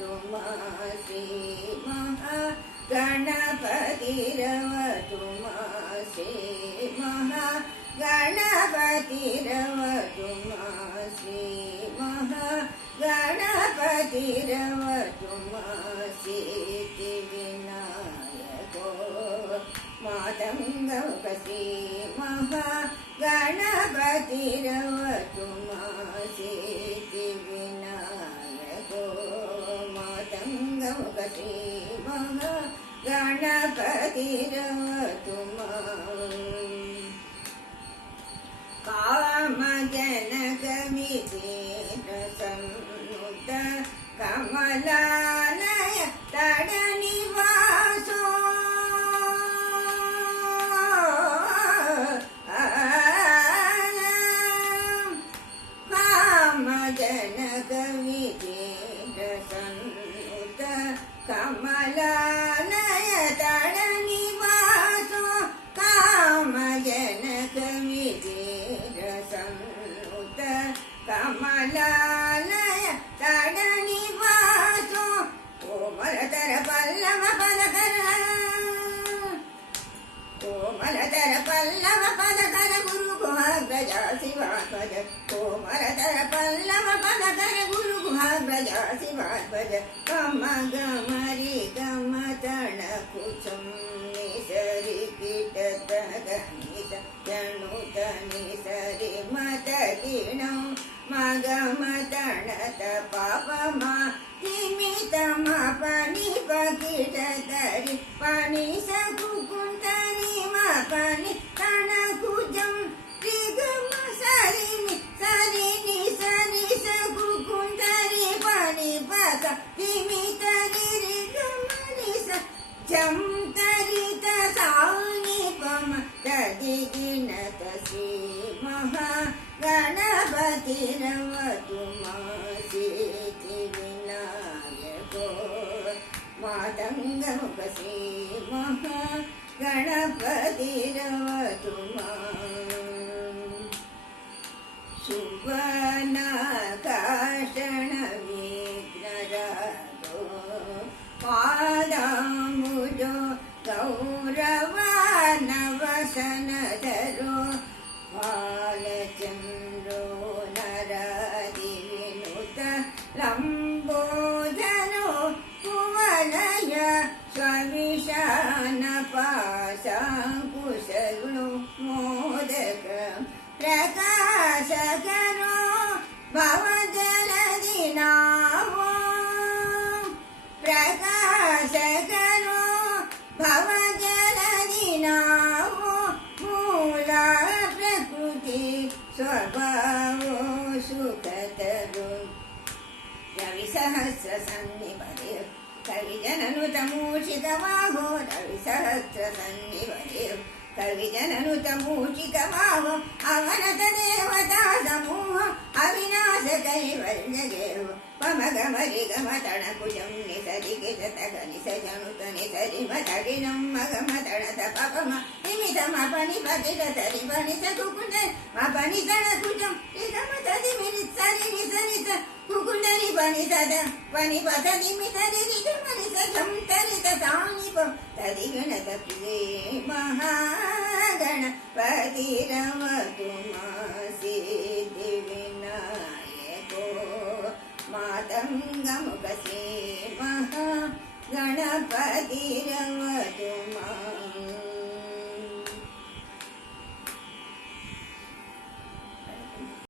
मा श्री महागणपतिरवतु मा श्री महागणपतिरवतु मा श्री महागणपतिरवतु मा सिद्धिविनायको मातङ्गमुखश्री महागणपतिरवतु मा सिद्धिविनायको मातङ्गमुखश्री महागणपतिरवतु मा कामजनकविजितसन्नुत कमलालय तडनिवासो कामजनकविजितसन्नुत कमलालय तडनिवासो कामजनकविजितसन्नुत कमलालय तडनिवासो कोमलतर पल्लव पदकर कोमलतर पल्लव पदकर गुरुगुहाग्रज शिवात्मज कोमलतर पल्लव पदकर गुरुगुहाग्रज शिवात्मज कम गमरि गम तण कुसुम निसरि कीट तगनिस जनुत निसरि मत किणौ मगम तणत पापमा तिमित मपनि पकिट तरि पनि सकुकुन्तरि मपनि तण कुजं त्रिगम सरिनि सरिनि सरि सकुकुन्तरि पनि पक तिमित गिरिगमनि स जं तरित सानिपम तदिगिनत श्री महागणपतिरवतु मा सिद्धिविनायको मातङ्गमुख श्री महागणपतिरवतु मा सुवर्णकाषण विघ्नराजो पादाम्बुजो गौरवानवसनधरो बालचन्द्रो नरदिविनुत लम्बोदरो कुवलय स्वविशानपाशाङ्कुशगुणो मोदक प्रकाशकरो भवजलदिनावो प्रकाशकरो भवजलदिनावो मूला प्रकृति स्वभावो सुखतरो रविसहस्रसन्निपदे कविजननुतमूषिकवाहो रविसहस्रसन्निपदे कविजननुतमूषिकवाहो अवनत देवता समूह अविनाश कैवल्यदेव पमगमरि गमतण कुजं निसरि किजतग निस जनुत निसरि मतगिनं मगम तणत पपम निमित मपनि पतित तरि पनि सकुकुण्ड मपनि तण कुजं निगम तदिमिरि सरि निसरित कुकुण्डरि पनि तद पनि पत निमित निरिगमनि सजं तरित सानिपं तदिगणत प्रिये महागणपतिरवतु मा सिद्धिविनायको मातङ्गमुख श्री महागणपतिरवतु